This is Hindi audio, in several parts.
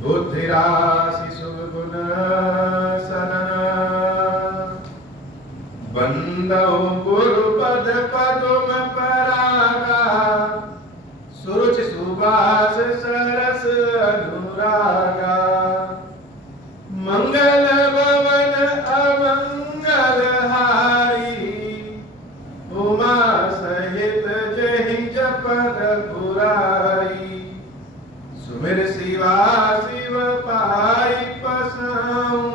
बुद्धिराशि सुगुण सनन बंदौ गुरुपद पदुम परागा सुरुचि सुबास सरस अनुरागा मंगल भवन अमंगल हारी उमा सहित जहि जपन पुरारी सुमिर शिवा शिव पाई पसाऊं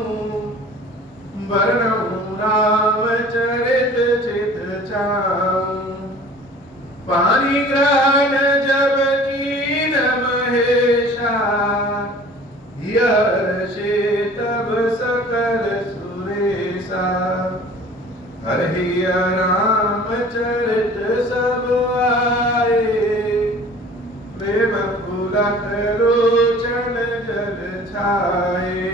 वरणऊ राम चरित चित चाऊं पानी ग्रहण जब कीन महेशा यर्षे तब सकल सुरेशा हरि राम चरित सब आए प्रेम पुलक लोचन जल छाए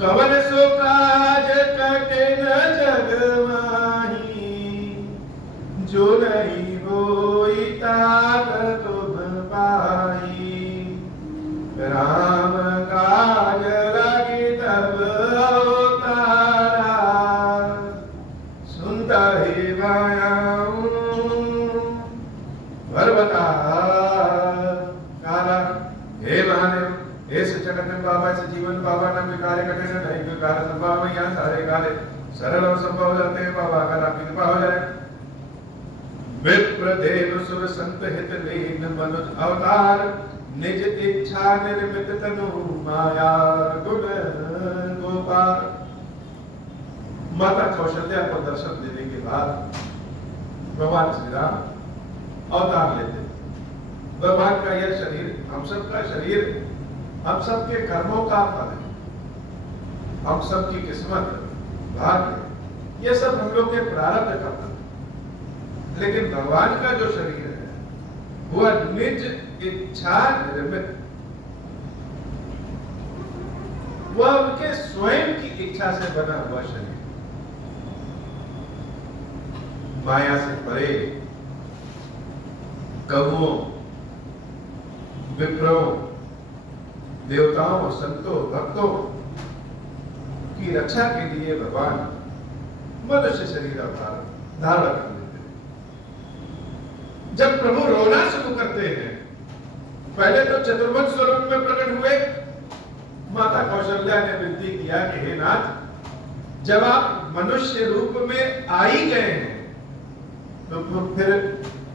कवन सो काज कठिन जग माही जो नहीं होई तात तुम पाई राम काज लगी तब अवतारा सुनता ही मायाऊं भरवता काला हे महादेव हे जगत में बाबा से जीवन बाबा नाम के कार्य कठिन नहीं कोई कार्य संभव है यहाँ सारे कार्य सरल और संभव हो जाते हैं बाबा अगर आपकी कृपा हो जाए विप्र देव सुर संत हित लीन मनुज अवतार निज इच्छा निर्मित तनु माया गुण गोपाल माता कौशल्या को दर्शन देने के बाद भगवान श्री राम अवतार लेते भगवान का यह शरीर हम सबका शरीर हम सबके कर्मों का फल है हम सबकी किस्मत भाग्य ये सब हम लोग के प्रारब्ध का फल है लेकिन भगवान का जो शरीर है वह निज इच्छा निर्मित वह उनके स्वयं की इच्छा से बना हुआ शरीर माया से परे कवुओं विप्रों देवताओं संतों भक्तों की रक्षा के लिए भगवान मनुष्य शरीर अवतार धारण कर लेते हैं। जब प्रभु रोना शुरू करते हैं पहले तो चतुर्भुज स्वरूप में प्रकट हुए माता कौशल्या ने विनती किया कि हे नाथ जब आप मनुष्य रूप में आ ही गए हैं तो फिर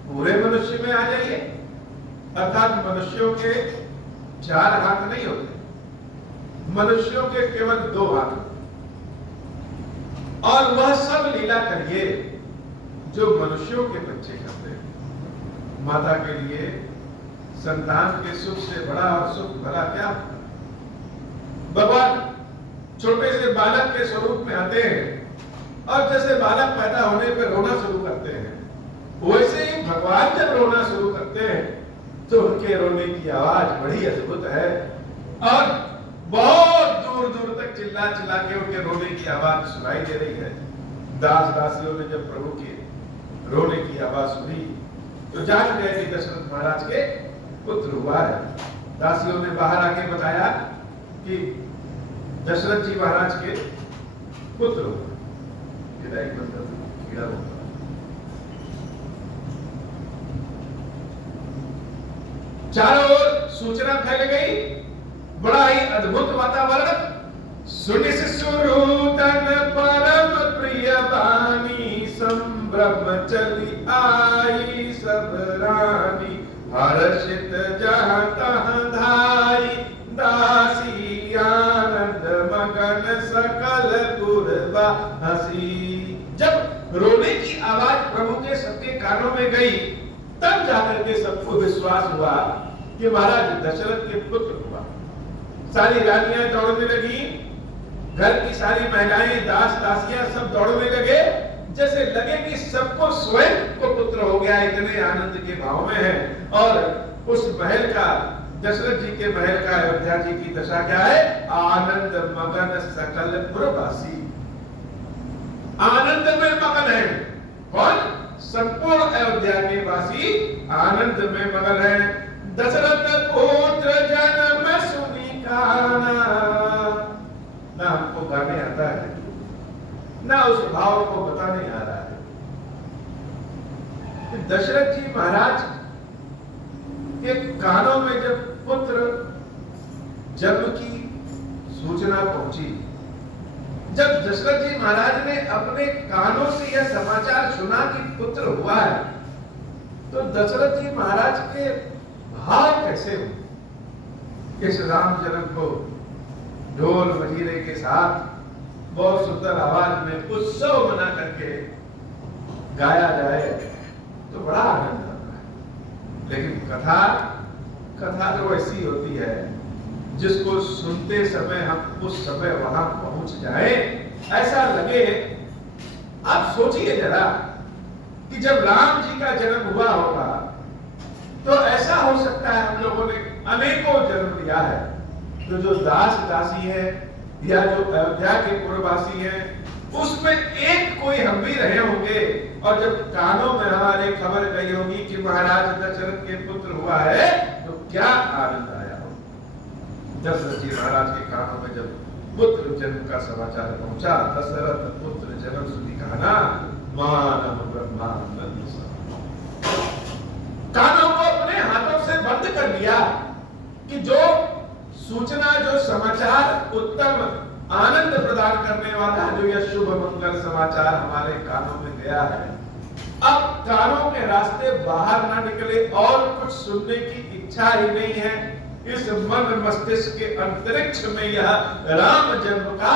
पूरे मनुष्य में आ जाइए अर्थात मनुष्यों के 4 हाथ नहीं होते मनुष्यों के केवल 2 हाथ और वह सब लीला करिए जो मनुष्यों के बच्चे करते हैं माता के लिए संतान के सुख से बड़ा और सुख भला क्या भगवान छोटे से बालक के स्वरूप में आते हैं और जैसे बालक पैदा होने पर रोना शुरू करते हैं वैसे ही भगवान जब रोना शुरू करते हैं तो उनके रोने की आवाज बड़ी अद्भुत है और बहुत दूर दूर तक चिल्ला चिल्ला के उनके रोने की आवाज सुनाई दे रही है दास दासियों ने जब प्रभु के रोने की आवाज सुनी तो जान गए कि दशरथ महाराज के पुत्र हुआ है दासियों ने बाहर आके बताया कि दशरथ जी महाराज के पुत्र हुआ एक मतलब कीड़ा होगा चारों ओर सूचना फैल गई बड़ा ही अद्भुत वातावरण सुनि सुरूतन परम प्रिय बानी संभ्रम चली आई सब रानी हर्षित जहाँ तहाँ धाई दासी आनंद मगन सकल पुरवा हसी जब रोने की आवाज प्रभु के सबके कानों में गई तब जाकर के सबको विश्वास हुआ कि महाराज दशरथ के पुत्र हुआ सारी रानियां दौड़ने लगी घर की सारी महिलाएं दास दासियां सब दौड़ने लगे जैसे लगे कि सबको स्वयं को पुत्र हो गया इतने आनंद के भाव में है और उस महल का दशरथ जी के महल का अयोध्या जी की दशा क्या है आनंद मगन सकल पुरवासी आनंद में मगन है कौन संपूर्ण अयोध्या के वासी आनंद में मगन है। दशरथ स्वभाव को बताने आ रहा है। दशरथ जी महाराज के कानों में जब पुत्र जन्म की सूचना पहुंची, जब दशरथ जी महाराज ने अपने कानों से यह समाचार सुना कि पुत्र हुआ है, तो दशरथ जी महाराज के भाव कैसे हुए। इस राम जन्म को ढोल मजीरे के साथ बहुत सुंदर आवाज में उत्सव मना करके गाया जाए तो बड़ा आनंद आता है। लेकिन कथा तो ऐसी होती है जिसको सुनते समय हम उस समय वहां पहुंच जाए, ऐसा लगे। आप सोचिए जरा कि जब राम जी का जन्म हुआ होगा तो ऐसा हो सकता है, हम लोगों ने अनेकों जन्म लिया है, तो जो दास दासी है या जो अयोध्या के पूर्ववासी हैं, उसमें एक कोई हम भी रहे होंगे, और जब कानों में हमारे खबर गई होगी कि महाराज दशरथ के पुत्र हुआ है, तो क्या आनंद आया हो। दशरथ जी महाराज के कानों में जब पुत्र जन्म का समाचार पहुंचा, दशरथ पुत्र जन्म सुनी कहना मानव ब्रह्मानंद सब, कानों को अपने हाथों से बंद कर लिया कि जो सूचना, जो समाचार उत्तम आनंद प्रदान करने वाला, जो यह शुभ मंगल समाचार हमारे कानों में गया है, अब कानों के रास्ते बाहर ना निकले और कुछ सुनने की इच्छा ही नहीं है। इस मन मस्तिष्क के अंतरिक्ष में यह राम जन्म का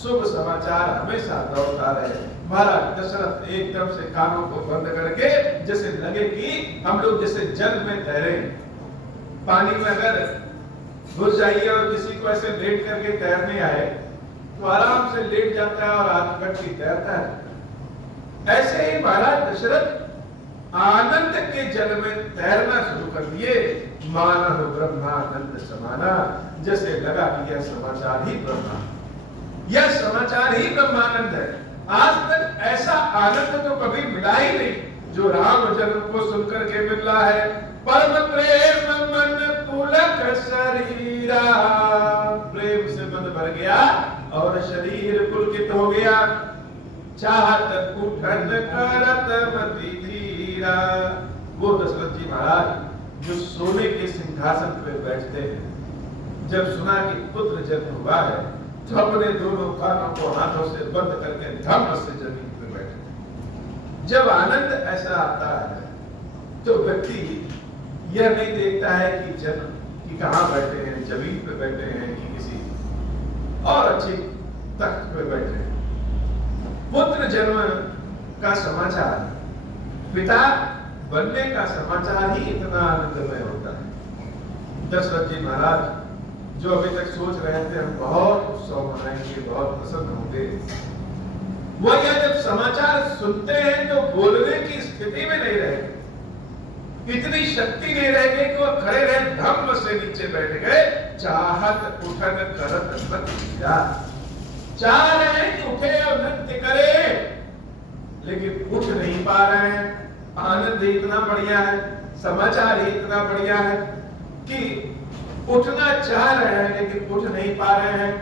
शुभ समाचार हमेशा दौड़ता रहे। महाराज दशरथ एकदम से कानों को बंद करके, जैसे लगे कि हम लोग जैसे जल में तैरे, पानी में अगर घुस जाइए और किसी को ऐसे लेट करके तैरने आए तो आराम से लेट जाता है और आत्मगत की तैरता है। ऐसे ही महाराज दशरथ आनंद के जल में तैरना शुरू कर दिए। मानव ब्रह्मानंद समाना, जैसे लगा कि यह समाचार ही ब्रह्मा, यह समाचार ही ब्रह्मानंद है। आज तक ऐसा आनंद तो कभी मिला ही नहीं जो राम जन्म को सुनकर के मिल रहा है। परम प्रेम मन पुलक शरीरा, प्रेम से मन भर गया और शरीर पुलकित हो गया। चाहत उठन करत मति धीरा, वो दशरथ जी महाराज जो सोने के सिंहासन पे बैठते हैं, जब सुना कि पुत्र जन्म हुआ है तो अपने दोनों कानों को हाथों से बंद करके धम से जमीन पे बैठे। जब आनंद ऐसा आता है तो व्यक्ति यह नहीं देखता है कि जन्म कि कहां बैठे हैं, जमीन पे बैठे हैं कि किसी और अच्छी तख्त पे बैठे हैं। पुत्र जन्म का समाचार, पिता बनने का समाचार ही इतना आनंदमय होता है। दशरथ जी महाराज जो अभी तक सोच रहे थे हम बहुत उत्सव मनाएंगे, बहुत प्रसन्न होंगे, वह यह जब समाचार सुनते हैं तो बोलने की स्थिति में नहीं रहे, इतनी शक्ति नहीं रह गई कि वह खड़े रहे, धम्म से नीचे बैठ गए। चाहत उठन करत मत धीरा, चाह रहे हैं कि उठे और नृत्य करे, लेकिन उठ नहीं पा रहे हैं। आनंद इतना बढ़िया है, समाचार ही इतना बढ़िया है कि उठना चाह रहे हैं लेकिन उठ नहीं पा रहे हैं।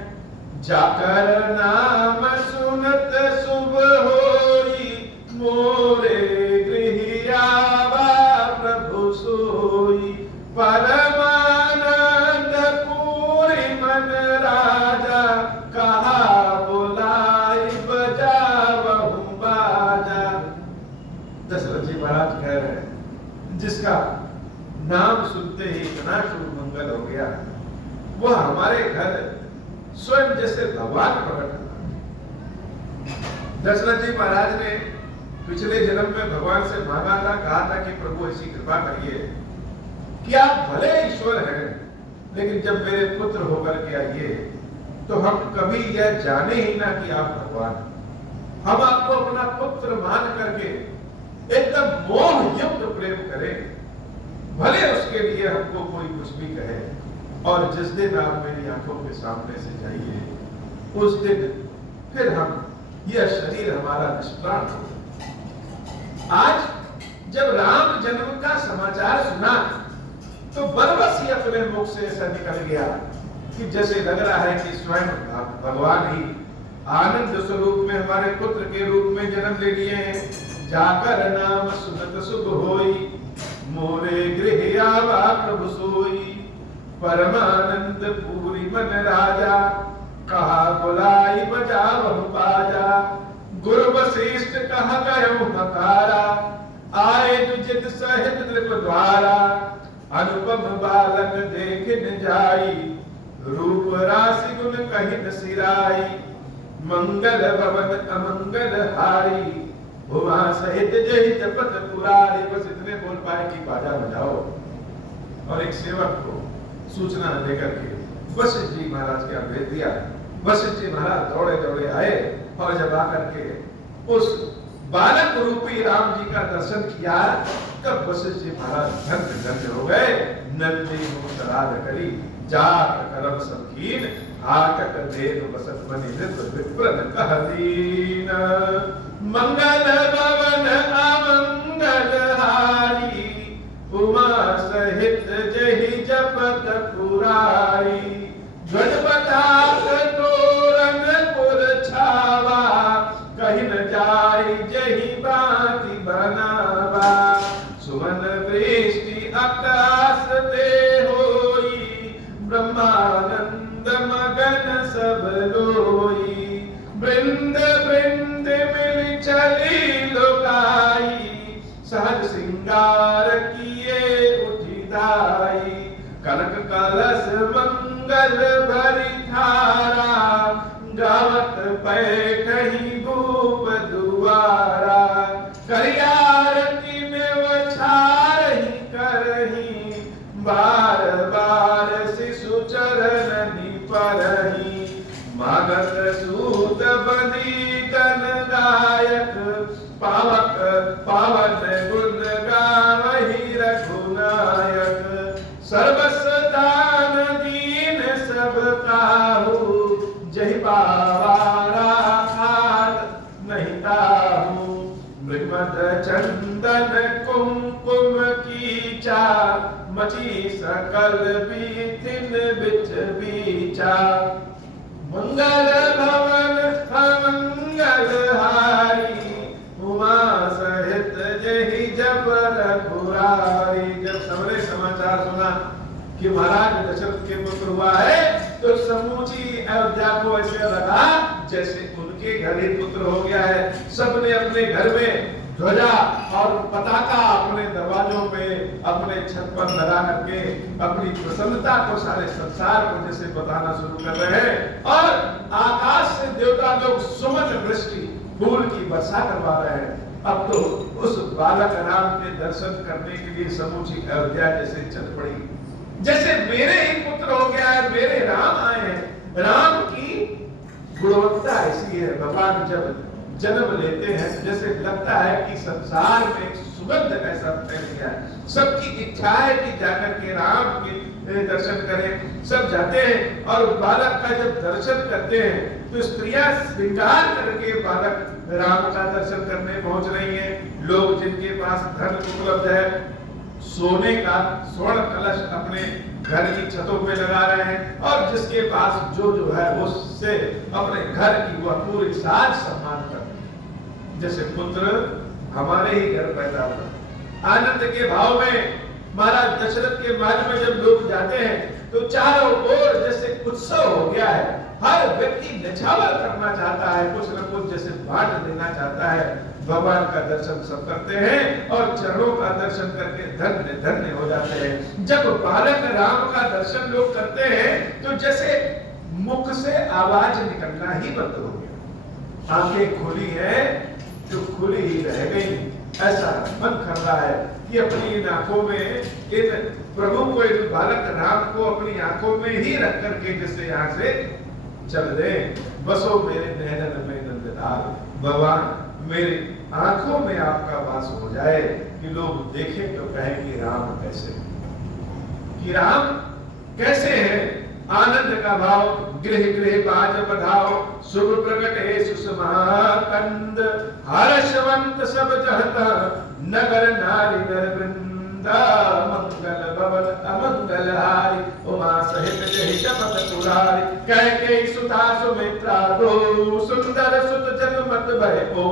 जाकर नाम सुनत शुभ होई, मोरे गृह आवा प्रभु सोई। परमानंद पूरी मन राजा, कहा बुलाई बजावहु बाजा। दशरथ जी महाराज कह रहे हैं जिसका नाम सुनते ही इतना शुभ मंगल हो गया, वह हमारे घर स्वयं जैसे भगवान प्रकट हुआ। दशरथ जी महाराज ने पिछले जन्म में भगवान से मांगा था, कहा था कि प्रभु ऐसी कृपा करिए कि आप भले ईश्वर हैं, लेकिन जब मेरे पुत्र होकर के आइए तो हम कभी यह जाने ही ना कि आप भगवान, हम आपको अपना पुत्र मान करके एकदम मोह युक्त प्रेम करें। भले उसके लिए हमको कोई कुछ भी कहे, और जिस दिन आप मेरी आंखों के सामने से जाइए उस दिन फिर हम यह शरीर हमारा निष्प्राण हो। आज जब राम जन्म का समाचार सुना तो बरबस ही अपने मुख से ऐसा निकल गया कि जैसे लग रहा है कि स्वयं भगवान ही आनंद स्वरूप में हमारे पुत्र के रूप में जन्म ले लिए हैं। जाकर नाम सुनत शुभ होई, मोरे गृह आवा प्रभु सोई। परमानंद पूरी मन राजा, कहा बुलाई बजावहु बाजा। गुरु वशिष्ठ कहा गयो हकारा, आए दुजित सहित नृप द्वारा। अनुपम बालक देखिन जाई, रूप राशि गुण कहिन सिराई। मंगल भवन अमंगल हारी, उमा सहित जय जपत पुरारी। बस इतने बोल पाए कि बाजा बजाओ। और एक सेवक को सूचना देकर के वशिष्ठ जी महाराज क्या भेज दिया। वशिष्ठ जी महाराज दौड़े दौड़े आए और जब आकर के उस बालक रूपी राम जी का दर्शन किया, तब वशिष्ठ जी महाराज धन्य धन्य हो गए। नंदी मुक्तराज करी, जात करम सबकीन। आटक देव बसत मनि नृप विप्रन कह दीन। मंगल भवन अमंगल हारी, उमा सहित जहि जपत पुरारी। गणपताक तोरण पुर छावा, कहि न जाय जहि बाति बनावा। सुमन वृष्टि आकाश ते होई, ब्रह्मानंद मगन सब लोई। वृंद वृंद मिल चली लोकाई, सहज सिंगार किए उठिदाई। कनक कलश मंगल भरी धारा, गावत बैठही भूप दुआरा। करियारती में वछारही करही, बार बार शिशु चरण निपरही। मागत सूत बदी गणदायक, पावक पावन गुण गावही रघुनायक। सर्वस दान दीन सब काहू, जहि पावारा हाल नहीं ताहू। मृगमद चंदन कुमकुम कीचा, मची सकल बीथिन बिच बीचा। मंगल भवन अमंगल हारी, उमा सहित जहि जपर पुरारी। जब सबने समाचार सुना कि महाराज दशरथ के पुत्र हुआ है, तो समूची अयोध्या को ऐसे लगा जैसे उनके घर ही पुत्र हो गया है। सबने अपने घर में ध्वजा और पताका अपने दरवाजों पे, अपने छत पर लगा करके अपनी प्रसन्नता को सारे संसार को जैसे बताना शुरू कर रहे हैं। और आकाश से देवता लोग सुमन वृष्टि फूल की वर्षा करवा रहे हैं। अब तो उस बालक राम के दर्शन करने के लिए समूची अयोध्या जैसे चल पड़ी। जैसे मेरे ही पुत्र हो गया है, मेरे राम आए हैं। राम की गुणवत्ता ऐसी है, भगवान जब जन्म लेते हैं जैसे लगता है कि संसार में एक सुगंध ऐसा फैल गया है। सबकी इच्छा है कि जाकर के राम के दर्शन करें। सब जाते हैं और बालक का जब दर्शन करते हैं तो स्त्रियां श्रृंगार करके बालक राम का दर्शन करने पहुंच रही हैं। लोग जिनके पास धन उपलब्ध है, सोने का स्वर्ण कलश अपने घर की छतों पे लगा रहे हैं। और जिसके पास जो है उससे अपने घर की वह पूरी साज सम्मान करते हैं। जैसे पुत्र हमारे ही घर पैदा हुआ। आनंद के भाव में महाराज दशरथ के महल में जब लोग जाते हैं तो चारों ओर जैसे उत्सव हो गया है। हर व्यक्ति नछावर करना चाहता है, कुछ न कुछ जैसे बांट देना चाहता है। भगवान का दर्शन सब करते हैं और चरणों का दर्शन करके धन्य धन्य हो जाते हैं। जब बालक राम का दर्शन लोग करते हैं तो जैसे मुख से आवाज निकलना ही बंद हो गया। आंखें खुली है जो खुली ही रह गई। ऐसा मन कर रहा है कि अपनी इन आंखों में इन प्रभु को, इन बालक राम को अपनी आंखों में ही रख करके जैसे यहाँ से चल दे। बसो मेरे नैनन में नंदलाल, भगवान मेरी आंखों में आपका वास हो जाए कि लोग देखें तो कहें कि राम कैसे, कि राम कैसे है। आनंद का भाव गृह गृह बाज बधाओ, शुभ प्रगटे सुषमा कंद। हर्षवंत सब जहता नगर नारी नर वृंदा। मंगल भवन अमंगल हारी, उमा सहित जहि जपत पुरारी कैकेयी सुता सुमित्रा दो सुंदर सुत जगमत भय हो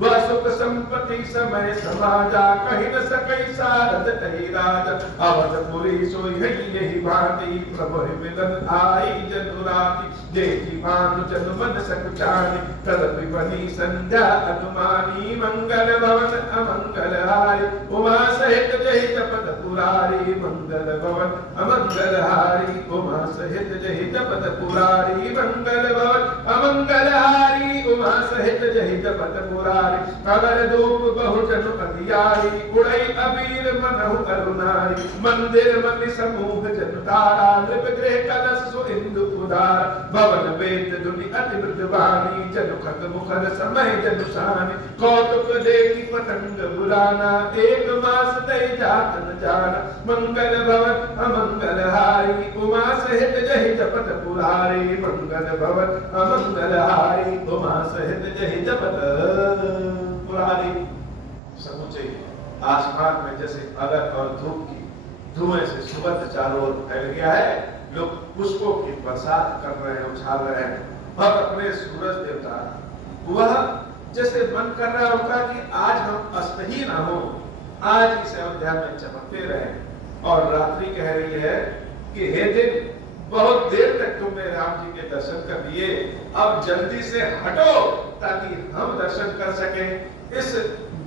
वह सुख संपत्ति समय समाजा कहीं न सकई सारद कही राज अवधपुरी सोई है यही भांति प्रभु मिलन आई जनुराति देखी भानु जन मन सकुचानी तदपि बनी संध्या अनुमानी मंगल भवन अमंगल हारी उमा सहित जय जपत पुरारी मंगल भवन अमंगल हारी उमा सहित जय जपत पुरारी मंगल भवन अमंगल हारी उमा सहित जय जपत पुरारी अगर धूप बहु जन अधियारी उड़ई अबीर मनहु करुणारी मंदिर मनि समूह जन तारा नृप गृह कलश सु इंदु उदार भवन वेद दुनि अति मृदवानी जन खग मुखर समय जनुषानी कौतुक देखी पतंग बुलाना एक मास दई जात न जाना मंगल भवन अमंगल हारी उमा सहित जय जपत पुरारी मंगल भवन अमंगल हारी उमा सहित जय जपत पुरारी। समूचे आसमान में जैसे अगर और धूप की धुएं से सुगंध चारों ओर फैल गया है, लोग पुष्पों की बरसात कर रहे हैं, उछाल रहे हैं और अपने सूरज देवता वह जैसे मन कर रहा होगा कि आज हम अस्त ही ना हो, आज इस अयोध्या में चमकते रहे। और रात्रि कह रही है कि हे दिन बहुत देर तक तुमने राम जी के दर्शन कर लिए, अब जल्दी से हटो ताकि हम दर्शन कर सकें। इस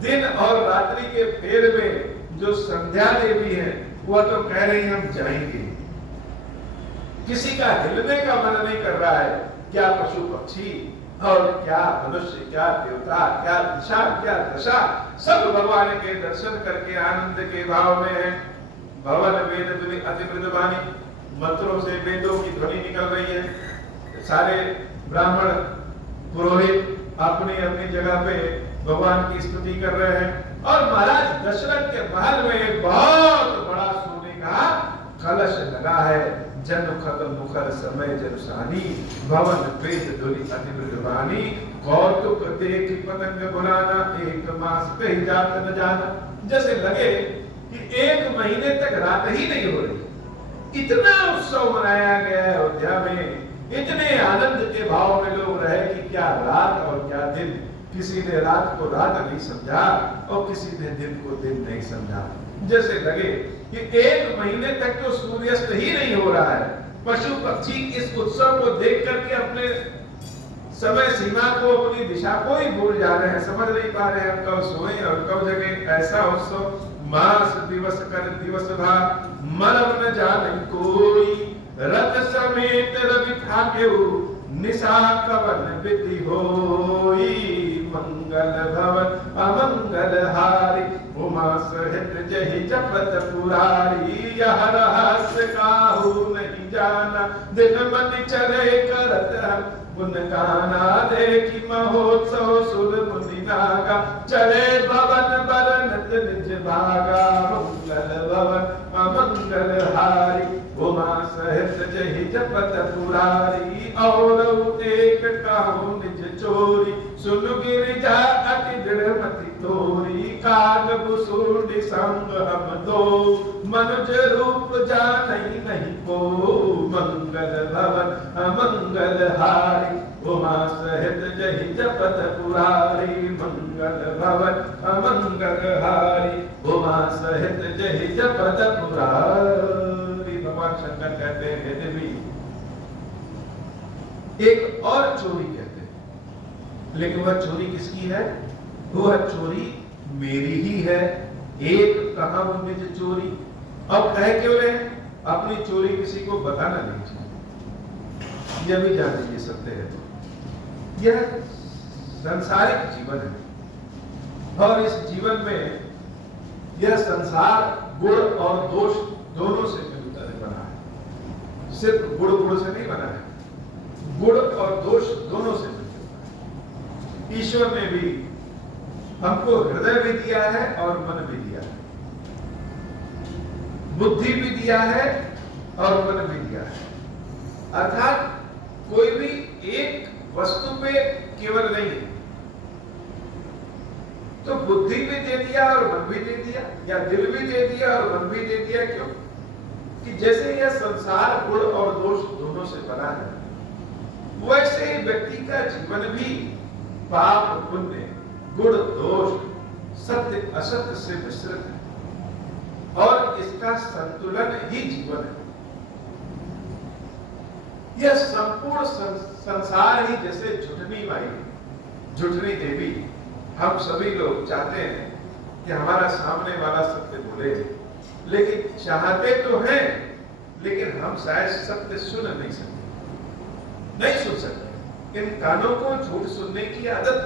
दिन और रात्रि के फेर में जो संध्या देवी है वह तो कह रही हम जाएंगे, किसी का हिलने का मन नहीं कर रहा है। क्या पशु पक्षी और क्या मनुष्य, क्या देवता, क्या दिशा, क्या दशा, सब भगवान के दर्शन करके आनंद के भाव में है। भवन वेद ध्वनि अति मृदुवानी, मंत्रों से वेदों की ध्वनि निकल रही है। सारे ब्राह्मण पुरोहित अपनी अपनी जगह पे भगवान की स्तुति कर रहे हैं और महाराज दशरथ के महल में बहुत बड़ा सोने का कलश लगा है। जन खग मुखर समय जनुषानी भवन वेद ध्वनि अति मृदुवानी कौतुक देखी पतंग बुलाना एक मास कहीं जात न जाना। जैसे लगे कि एक महीने तक रात ही नहीं हो रही, इतना उत्सव मनाया गया है अयोध्या में, इतने आनंद के भाव में लोग रहे कि क्या रात और क्या दिन। किसी ने रात को रात नहीं समझा और किसी ने दिन को दिन नहीं समझा। जैसे लगे कि एक महीने तक तो सूर्यास्त ही नहीं हो रहा है। पशु पक्षी इस उत्सव को देख करके अपने समय सीमा को, अपनी दिशा को ही भूल जा रहे हैं, समझ नहीं पा रहे हैं कब सोए और कब जगे। ऐसा उत्सव मास दिवस कर दिवस भा मरम न जाने कोई रथ समेत रवि ठाके निशा कवन विधि होई मंगल भवन अमंगल हारी उमा सहित जहि जपत पुरारी। यह रहस्य काहू नहीं जाना दिन मन चले करत गुण गाना देखी महोत्सव सुर मुनि नागा चले भवन बरनत निज भागा मंगल भवन अमंगल हारी उमा सहित जहि जपत पुरारी। और एक कहूँ निज चोरी सुन गिरिजा अति दृढ़ मति तोरी काग बुसूंडी संग हम दो मनुज रूप जानई नहीं को मंगल भवन अमंगल हारी उमा सहित जहि जपत पुरारी मंगल भवन अमंगल हारी उमा सहित जहि जपत पुरारी। भगवान शंकर कहते हैं देवी एक और चोरी कहते हैं, लेकिन वह चोरी किसकी है? वह चोरी मेरी ही है। एक कहा निज चोरी, अब कह क्यों रहे? अपनी चोरी किसी को बताना नहीं चाहिए, यह भी जान लीजिए सत्य है। तो यह संसारिक जीवन है और इस जीवन में यह संसार गुण और दोष दोनों से मिलकर बना है। सिर्फ गुण से नहीं बना है, गुण और दोष दोनों से मिलकर। ईश्वर ने भी हमको हृदय भी दिया है और मन भी दिया है, बुद्धि भी दिया है और मन भी दिया है। अर्थात कोई भी एक वस्तु पे केवल नहीं है, तो बुद्धि भी दे दिया और मन भी दे दिया, या दिल भी दे दिया और मन भी दे दिया। क्यों? कि जैसे यह संसार गुण और दोष दोनों से बना है, वैसे ही व्यक्ति का जीवन भी पाप पुण्य, गुण दोष, सत्य असत्य से मिश्रित है और इसका संतुलन ही जीवन है। यह संपूर्ण संसार ही जैसे झुठनी माई, झुठनी देवी। हम सभी लोग चाहते हैं कि हमारा सामने वाला सत्य बोले, लेकिन चाहते तो हैं, लेकिन हम शायद सत्य सुन नहीं सकते, नहीं सुन सकते। इन कानों को झूठ सुनने की आदत।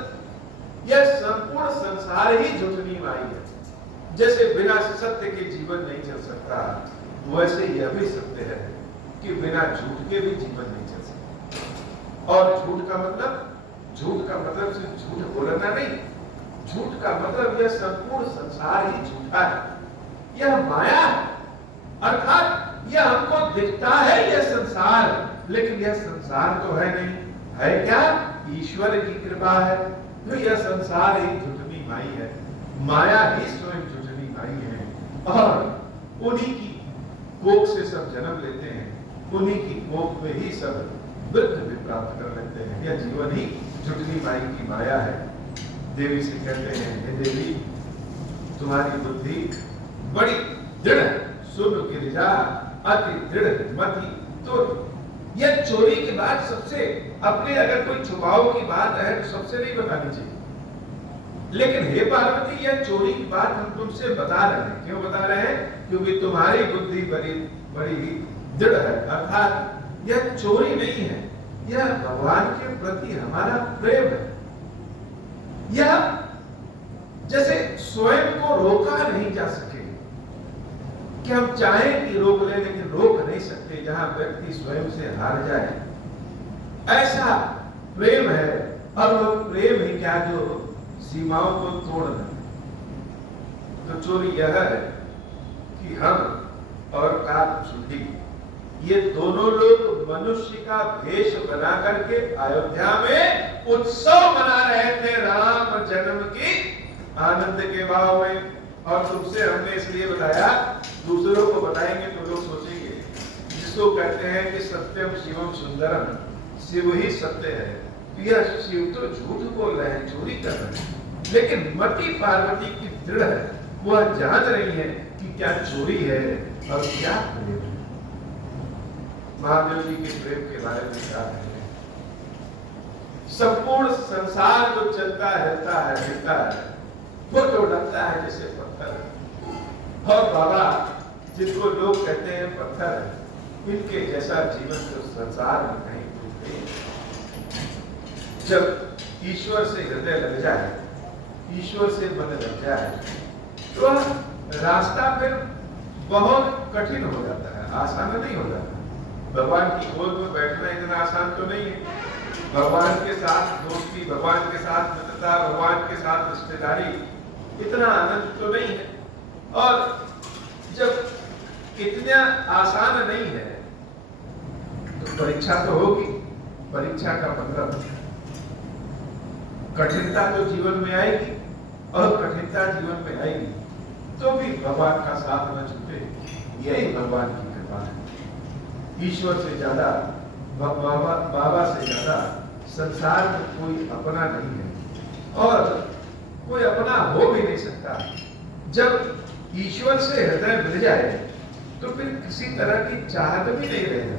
यह संपूर्ण संसार ही झुठनी माई है। जैसे बिना सत्य के जीवन नहीं चल सकता, वैसे यह भी सत्य है कि बिना झूठ के भी जीवन नहीं चल सकता। और झूठ का मतलब सिर्फ झूठ बोलना नहीं। झूठ का मतलब यह संपूर्ण संसार ही झूठा है, यह माया है। अर्थात यह हमको दिखता है यह संसार, लेकिन यह संसार तो है नहीं। है क्या? ईश्वर की कृपा है। तो यह संसार ही झुठनी माई है, माया ही स्वयं झुठनी माई है। और उन्हीं की कोख से सब जन्म लेते हैं, उन्हीं की कोख में ही सब वृद्ध भी प्राप्त कर लेते हैं। यह जीवन ही झुठनी माई की माया है। देवी से कहते हैं, हे देवी, तुम्हारी बुद्धि बड़ी दृढ़ है, सुन गिरिजा अति दृढ़ मति। तो यह चोरी के बाद सबसे, अपने अगर कोई छुपाव की बात है तो सबसे नहीं बतानी चाहिए। लेकिन हे पार्वती, यह चोरी की बात हम तुमसे बता रहे हैं। क्यों बता रहे हैं? क्योंकि तुम्हारी बुद्धि बड़ी ही दृढ़ है। अर्थात यह चोरी नहीं है, यह भगवान के प्रति हमारा प्रेम है। यह जैसे स्वयं को रोका नहीं जा सके, कि हम चाहें कि रोक लें लेकिन रोक नहीं सकते, जहां व्यक्ति स्वयं से हार जाए, ऐसा प्रेम है। और वह प्रेम ही क्या जो सीमाओं को तोड़ दे। तो चोरी यह है कि हम और काकचूंडी, ये दोनों लोग मनुष्य का भेष बना करके अयोध्या में उत्सव मना रहे थे राम जन्म की आनंद के भाव में। और तुमसे हमने इसलिए बताया, दूसरों को बताएंगे तो लोग सोचेंगे, जिसको कहते हैं कि सत्यम शिवम सुंदरम, शिव ही सत्य है। तो यह शिव तो झूठ बोल रहे हैं, चोरी कर रहे हैं। लेकिन मति पार्वती की दृढ़ है, वह जान रही है कि क्या चोरी है और क्या प्रेम है। महादेव जी के प्रेम के बारे में क्या है? संपूर्ण संसार जो चलता रहता है, हिलता है, वो तो लगता है जैसे पत्थर। और बाबा, जिनको लोग कहते हैं पत्थर, इनके जैसा जीवन तो संसार में कहीं नहीं। जब ईश्वर से हृदय लग जाए, ईश्वर से मन लग जाए, तो रास्ता फिर बहुत कठिन हो जाता है, आसान नहीं हो जाता। भगवान की गोद में बैठना इतना आसान तो नहीं है। भगवान के साथ दोस्ती, भगवान के साथ मित्रता, भगवान के साथ रिश्तेदारी इतना आनंद तो नहीं है। और जब इतना आसान नहीं है तो परीक्षा तो होगी। परीक्षा का मतलब कठिनता तो जीवन में आएगी, और कठिनता जीवन में आएगी तो भी भगवान का साथ न छूटे। यही भगवान की कृपा है। ईश्वर से ज्यादा, बाबा से ज्यादा संसार में कोई अपना नहीं है, और कोई अपना हो भी नहीं सकता। जब ईश्वर से हृदय मिल जाए तो फिर किसी तरह की चाहत भी नहीं रहेगा।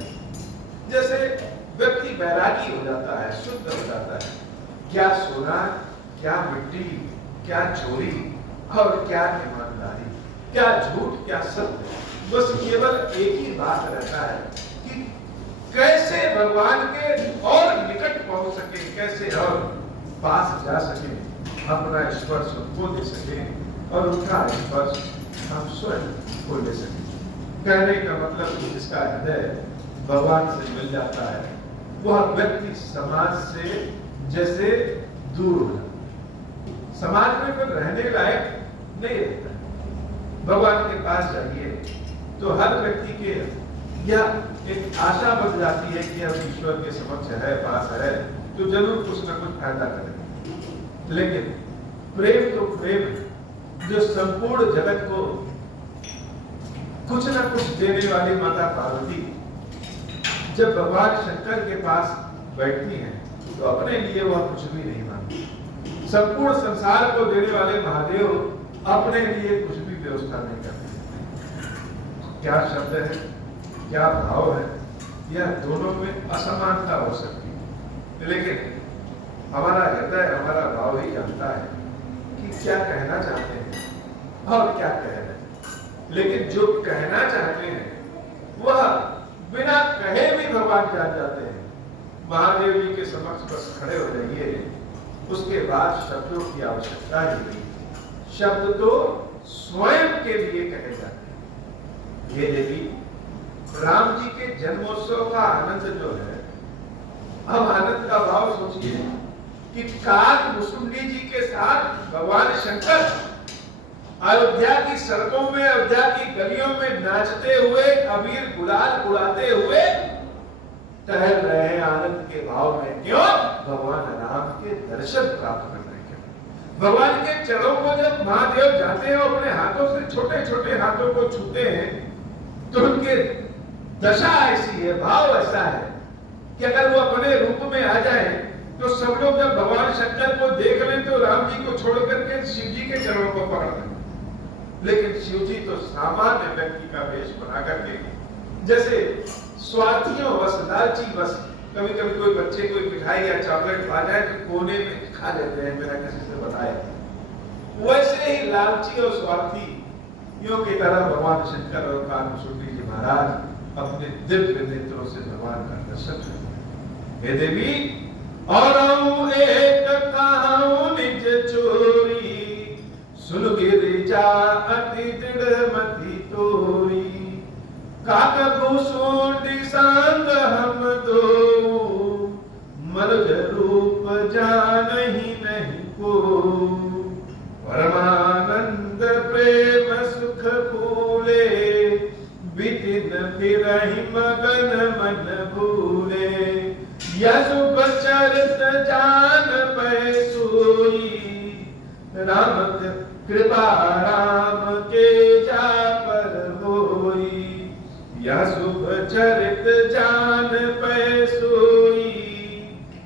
जैसे व्यक्ति बैरागी हो जाता है, शुद्ध हो जाता है। क्या सोना, क्या मिट्टी, क्या चोरी और क्या ईमानदारी, क्या झूठ, क्या सत्य, बस केवल एक ही बात रहता है कि कैसे भगवान के और निकट पहुंच सके, कैसे और पास जा सके, अपना स्पर्श उनको दे सके और उनका स्पर्श हम स्वयं को ले सके। कहने का मतलब जिसका हृदय भगवान से मिल जाता है, वह व्यक्ति समाज से जैसे दूर हो जाता, समाज में फिर रहने लायक नहीं रहता। भगवान के पास जाइए तो हर व्यक्ति के यह एक आशा बन जाती है कि अब ईश्वर के समक्ष है, पास है, तो जरूर कुछ ना कुछ फायदा करेगा। लेकिन प्रेम तो प्रेम है, जो संपूर्ण जगत को कुछ ना कुछ देने वाली माता पार्वती जब भगवान शंकर के पास बैठती हैं तो अपने लिए वह कुछ भी नहीं मांगती। संपूर्ण संसार को देने वाले महादेव अपने लिए कुछ भी व्यवस्था नहीं करते। क्या शब्द है, क्या भाव है, यह दोनों में असमानता हो सकती है, लेकिन हमारा हृदय, हमारा भाव ही जानता है कि क्या कहना चाहते हैं और क्या कह रहे हैं। लेकिन जो कहना चाहते हैं वह बिना कहे भी भगवान जान जाते हैं। महादेव जी के समक्ष बस खड़े हो जाइए, उसके बाद शब्दों की आवश्यकता ही नहीं। शब्द तो स्वयं के लिए कहे जाते हैं। ये देवी राम जी के जन्मोत्सव का आनंद जो है, अब आनंद का भाव सोचिए कि काक मुसुंडी जी के साथ भगवान शंकर अयोध्या की सड़कों में, अयोध्या की गलियों में नाचते हुए, अबीर गुलाल उड़ाते हुए टहल रहे हैं आनंद के भाव में। क्यों? भगवान राम के दर्शन प्राप्त करने के। भगवान के चरणों को जब महादेव जाते हैं और अपने हाथों से छोटे छोटे हाथों को छूते हैं तो उनके दशा ऐसी है, भाव ऐसा है कि अगर वो अपने रूप में आ जाए तो सब लोग जब भगवान शंकर को देख लें तो राम जी को छोड़ करके शिव जी के चरणों को पकड़ लें। लेकिन शिव जी तो सामान्य व्यक्ति का वेश बना करके, जैसे स्वार्थियों बस, लालची बस, कभी कभी कोई बच्चे कोई मिठाई या चॉकलेट खा जाए तो कोने में खा लेते हैं, मेरा किसी से बताया, वैसे ही लालची और स्वार्थी यों की तरह भगवान शंकर और काकमुसुंडी जी महाराज अपने दिव्य नेत्रों से भगवान का दर्शन करते हैं। हे देवी, और एक कहाऊं निज चोरी, सुन गिरिजा अति दृढ़ मति तोरी, काकमुसुंडी संग हम दो, मनुज रूप जानहि नहीं को, परमानंद प्रेम सुख फूले, बितिन फिरहि मगन मन भूले, यशुभ चरित जान पै सोई, राम कृपा राम के जा पर होई, यशुभ चरित जान पै सोई,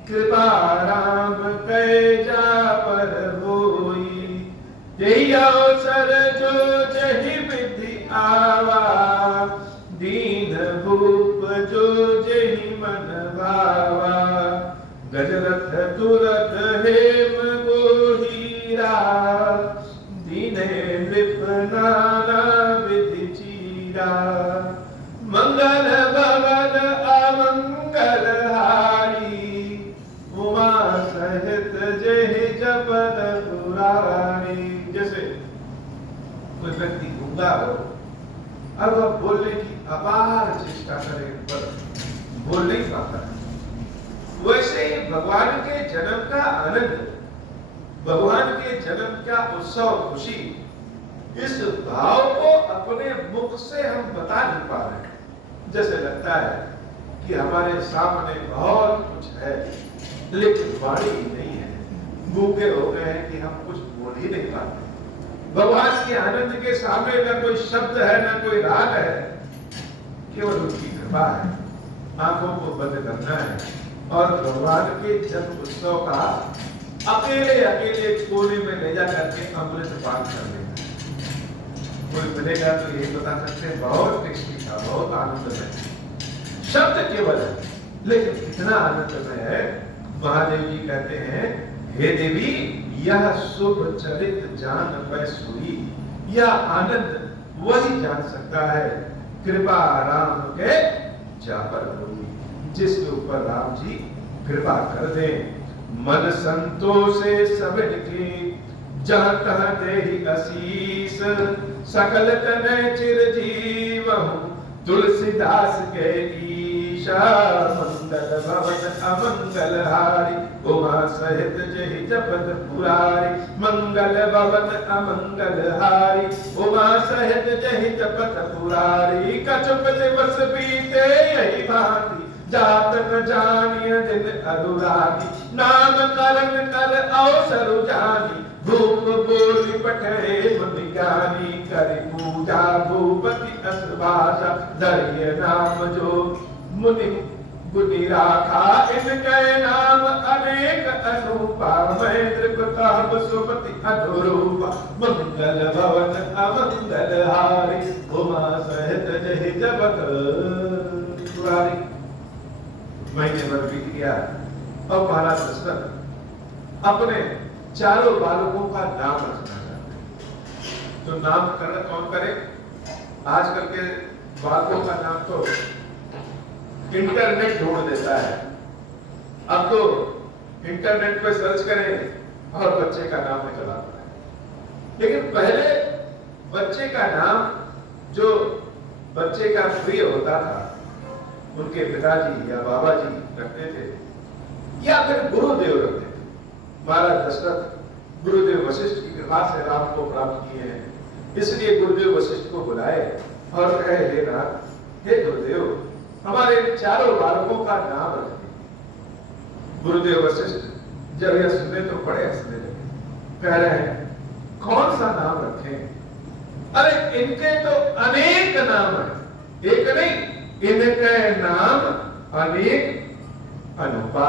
कृपा राम के जा पर होई, यही अवसर जो जहि विधि आवा, दीन भूप जो जहि मन भावा, गजरथ तुरथ हेम गोहीरा, दीने नृप नाना विधि चीरा, मंगल भवन अमंगल हारी, उमा सहित जहि जपत पुरारी। जैसे कोई व्यक्ति गूंगा हो, अब वह बोलने की अपार चेष्टा करे पर बोल नहीं पाता है, वैसे ही भगवान के जन्म का आनंद, भगवान के जन्म का उत्सव, खुशी, इस भाव को अपने मुख से हम बता नहीं पा रहे हैं। जैसे लगता है कि हमारे सामने बहुत कुछ है लेकिन वाणी नहीं है, गूंगे हो गए हैं कि हम कुछ बोल ही नहीं पाते। भगवान के आनंद के सामने न कोई शब्द है, न कोई राग है, केवल उनकी कृपा है। आंखों को बंद करना है और भगवान के जन्म उत्सव का अकेले अकेले कोने में ले जा करके अमृत पान कर लेना। कोई मिलेगा तो यही बता सकते हैं बहुत टेस्टी था, बहुत आनंद है। शब्द केवल है लेकिन कितना आनंदमय है। महादेव जी कहते हैं, हे देवी, यह शुभ चरित जान पै सोई, यह आनंद वही जान सकता है कृपा राम के जा पर होई, जिसके ऊपर राम जी कृपा कर दे। मन संतोषे सबन की, जहाँ तहाँ देहि आशीष, सकल तनय चिरजीवहु, तुलसीदास के ईशा। मंगल भवन अमंगल हारी, उमा सहित जहि जपत पुरारी। मंगल भवन अमंगल हारी, उमा सहित जहि जपत पुरारी। कछुक दिवस बीते यही भांति, जात न जानिय दिन अनुरागी। नाम करण कर अवसर जानी, भूप बोली पठे मुनि ज्ञानी करि पूजा भूपति अस भाषा धैर्य नाम जो मुनि गुनि राखा इनके नाम अनेक अनूपा महेंद्र प्रताप सुमति अनुरूपा मंगल भवन अमंगल हारी उमा सहित जहि जपत तुरारी। महीने भर बीत गया और महाराज दशरथ अपने चारों बालकों का नाम रखना चाहते हैं। तो नामकरण कौन करे? आजकल के बालकों का नाम तो इंटरनेट ढूंढ देता है। अब तो इंटरनेट पे सर्च करें और बच्चे का नाम निकल आता है। लेकिन पहले बच्चे का नाम जो बच्चे का प्रिय होता था उनके पिताजी या बाबा जी रखते थे या फिर गुरुदेव रखते थे। महाराज दशरथ गुरुदेव वशिष्ठ की कृपा से राम को प्राप्त किए हैं, इसलिए गुरुदेव वशिष्ठ को बुलाए और कहे, हे नाथ, हे गुरुदेव, हमारे चारों बालकों का नाम रख दिए। गुरुदेव वशिष्ठ जब यह सुने तो बड़े हंसने लगे, कह रहे हैं, कौन सा नाम रखें? अरे इनके तो अनेक नाम है, एक नहीं, इनके नाम अनेक अनूपा,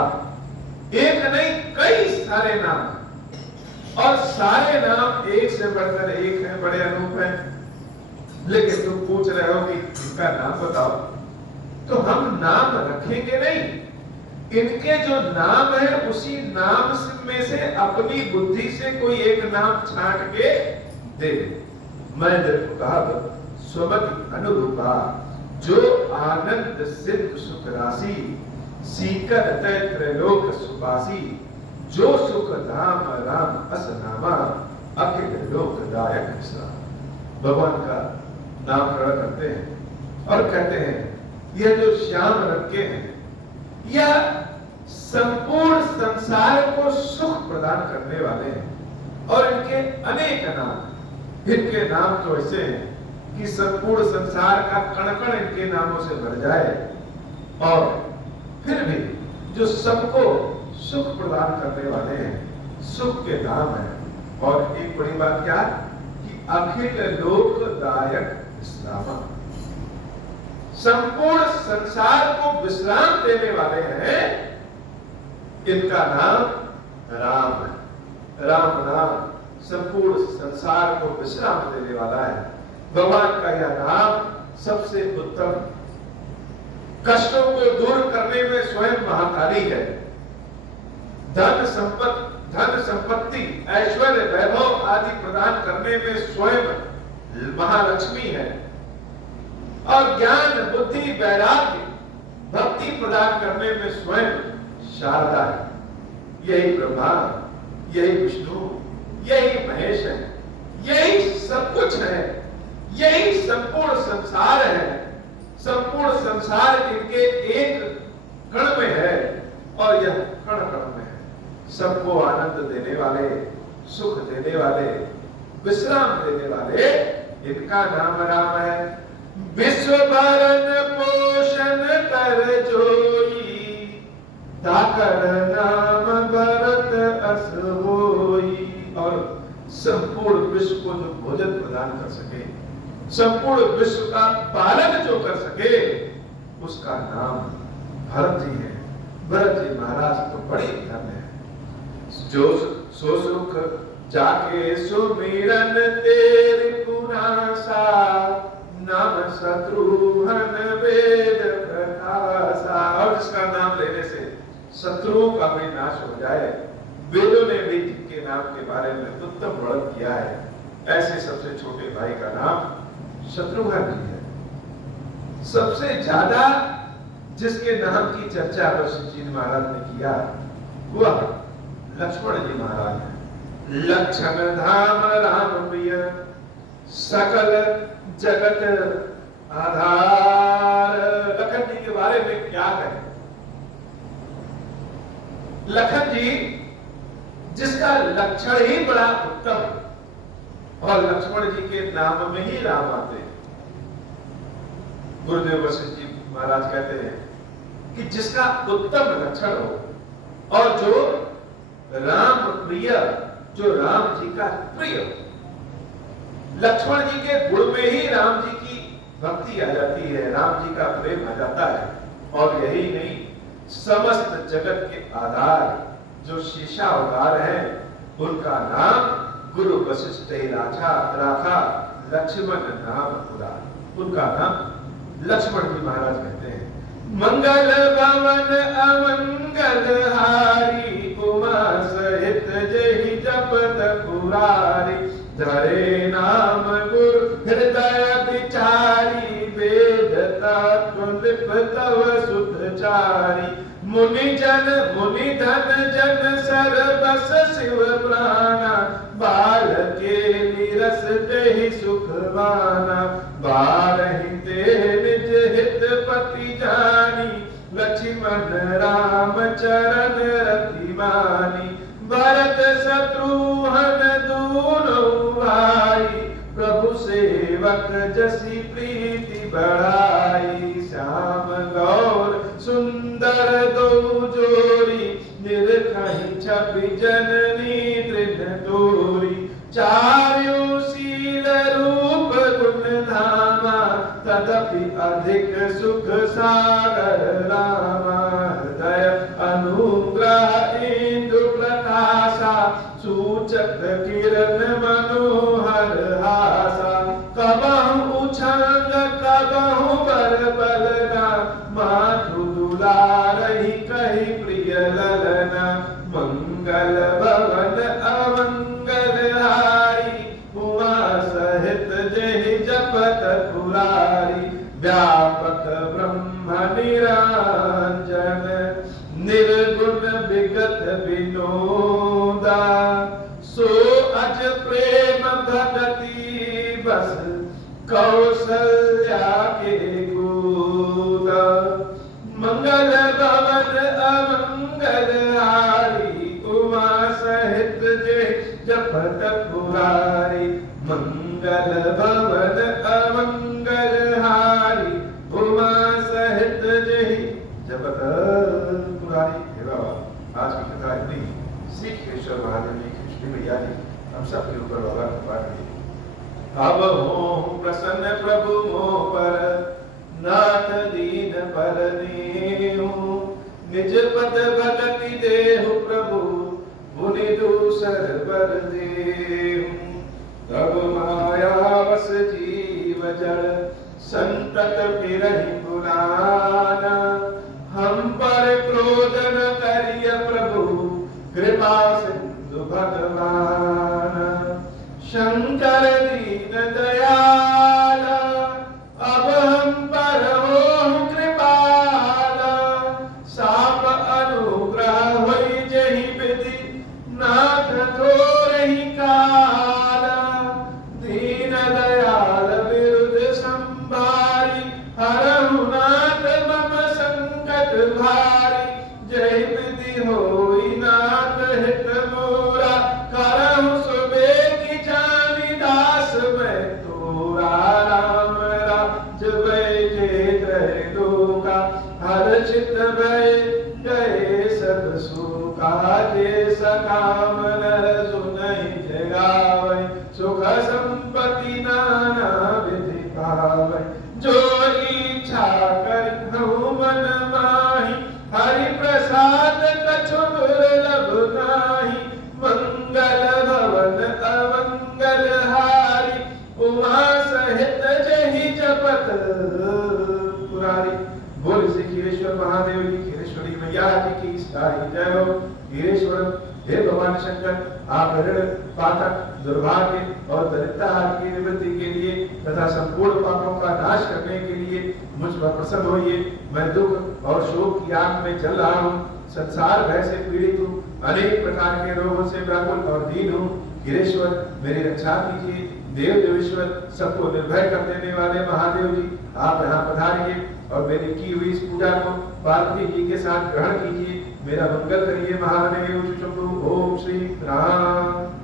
एक नहीं कई सारे नाम हैं और सारे नाम एक से बढ़कर एक हैं, बड़े अनूप हैं। लेकिन तुम पूछ रहे हो कि इनका नाम बताओ, तो हम नाम रखेंगे नहीं, इनके जो नाम है उसी नाम में से अपनी बुद्धि से कोई एक नाम छांट के दे। महेंद्र प्रताप सुमति अनुरूपा जो आनंद सिद्ध सुख राशि सीकर तय त्रैलोक सुपासी जो सुख धाम राम अस नामा अखिल लोकदायक विश्राम। भगवान का नामकरण करते हैं और कहते हैं, यह जो श्याम रंग के हैं यह संपूर्ण संसार को सुख प्रदान करने वाले हैं और इनके अनेक नाम। इनके नाम तो ऐसे हैं कि संपूर्ण संसार का कण कण इनके नामों से भर जाए और फिर भी जो सबको सुख प्रदान करने वाले हैं, सुख के नाम है। और एक बड़ी बात क्या कि अखिल लोकदायक विश्राम, संपूर्ण संसार को विश्राम देने वाले हैं। इनका नाम राम है। राम नाम संपूर्ण संसार को विश्राम देने वाला है। भगवान का यह नाम सबसे उत्तम, कष्टों को दूर करने में स्वयं महाकाली है। धन संपत्ति ऐश्वर्य वैभव आदि प्रदान करने में स्वयं महालक्ष्मी है और ज्ञान बुद्धि वैराग्य भक्ति प्रदान करने में स्वयं शारदा है। यही ब्रह्मा, यही विष्णु, यही महेश है, यही सब कुछ है, यही संपूर्ण संसार है। संपूर्ण संसार इनके एक कण में है और यह कण कण में है। सबको आनंद देने वाले, सुख देने वाले, विश्राम देने वाले, इनका नाम राम है। विश्व भरण पोषण कर जोई ताकर नाम भरत अस होई। और संपूर्ण विश्व को जो भोजन प्रदान कर सके, संपूर्ण विश्व का पालन जो कर सके, उसका नाम भरत जी है। भरत जी महाराज तो बड़े धन्य है। जो सो सुख जाके सुमिरन तेरे पुनासा नाम शत्रुघ्न वेद प्रकाशा। और जिसका नाम लेने से शत्रुओं का भी नाश हो जाए। वेदों ने भी जिनके नाम के बारे में उत्तम वर्णन किया है, ऐसे सबसे छोटे भाई का नाम शत्रुघ्न जी है। सबसे ज्यादा जिसके नाम की चर्चा वशिष्ठ जी महाराज ने किया वह लक्ष्मण जी महाराज है। लक्षण धाम राम प्रिय सकल जगत आधार। लखन जी के बारे में क्या कहें? लखन जी जिसका लक्षण ही बड़ा उत्तम है और लक्ष्मण जी के नाम में ही राम आते हैं। गुरुदेव वशिष्ठ जी महाराज कहते हैं कि जिसका उत्तम लक्षण हो और जो राम प्रिय जो राम जी का प्रिय हो। लक्ष्मण जी के गुण में ही राम जी की भक्ति आ जाती है, राम जी का प्रेम आ जाता है। और यही नहीं, समस्त जगत के आधार जो शेषावतार है, उनका नाम गुरु वशिष्ठ राखा लक्ष्मण नाम पुराण। उनका नाम लक्ष्मण जी महाराज कहते हैं। मंगल भवन अमंगल हारी, उमा सहित जहि जपत पुरारी। धरे नाम गुरु हृदय विचारी, वेद तत्व लिप तव सुतचारी। मुनि धन जन सर्वस शिव प्राणा, बाल के निरस देहि सुखवाना। बारहि ते निज हित पति जानी, लक्ष्मण राम चरण रति मानी। भरत शत्रुघ्न दूनो भाई, प्रभु सेवक जसी प्रीति बढ़ाई। श्याम गौर सुंदर दो जोड़ी, निरखहि छवि जननी दृढ़ तोरी। चार्यों शील रूप गुण धामा, तदपि अधिक सुख सागर रामा। हृदय अनुग्रह इंदु प्रकाशा, सूचक किरण मनोहर हासा। कबहु उछंग कबहु बर बलना, मातु दुलारहि कहि प्रिय ललना। मंगल भवन अमंगल हारी, उमा सहित जहि जपत पुरारी। व्यापक ब्रह्म निरंजन, निर्गुण विगत विनोदा। सो अज प्रेम भगति बस, कौशल्या के गोदा। मंगल भवन अमंगल हारी, उमा सहित जय जपत पुरारी। मंगल भवन अमंगल हारी, उमा सहित जय जपत पुरारी। हे बाबा, आज की कथा इतनी। श्री कृष्ण महादेव जी, कृष्ण मैया जी हम सब के ऊपर वाला कृपा करिए। अब हो प्रसन्न प्रभु मोह पर, नाथ दीन पर नेहु। निज पद भगति देहु प्रभु, मुनि दूसर बर देहु। तब माया वस जीव जड़, संतत फिरहि पुराना। हम पर क्रोध न करिय प्रभु, कृपा सिंधु भगवान। शंकर दीन दयाला, अब हम पर हो कृपाला। साप अनुग्रह होई जहि विधि, नाथ थोरहि काला। दीन दयाल विरुद्ध संभारी, हरहु नाथ मम संकट भारी। जय विधि होई नाथ हित मोरा, करहु सुबेगी जानी दास मैं तोरा। राम राज बैठे त्रय लोका, हर्षित भय गए सब सुखा। जे सकाम नर सुनहि जगावै, सुख संपत्ति नाना विधि पावै। जो इच्छा करिहु मन माहि, हरि प्रसाद कछु दुर्लभ नाही। मंगल भवन अमंगल हारी, उमा सहित जहि जपत पुरारी। बोल श्री खीरेश्वर महादेव जी, खीरेश्वरी मैया जी की सारी जय हो। खीरेश्वर हे भगवान शंकर, आप ऋण पातक दुर्भाग्य और दरिद्रता की निवृत्ति के लिए तथा संपूर्ण पापों का नाश करने के लिए मुझ पर प्रसन्न होइए। मैं दुख और शोक की आग में जल रहा हूँ, संसार भय से पीड़ित हूँ, अनेक प्रकार के रोगों से व्याकुल और दीन हूँ। गिरेश्वर मेरी रक्षा कीजिए। देव देवेश्वर, सबको निर्भय कर देने वाले महादेव जी, आप यहाँ पधारिए और मेरी की हुई इस पूजा को पार्वती जी के साथ ग्रहण कीजिए। मेरा मंगल करिए महादेव शंभु। ओम श्री राम।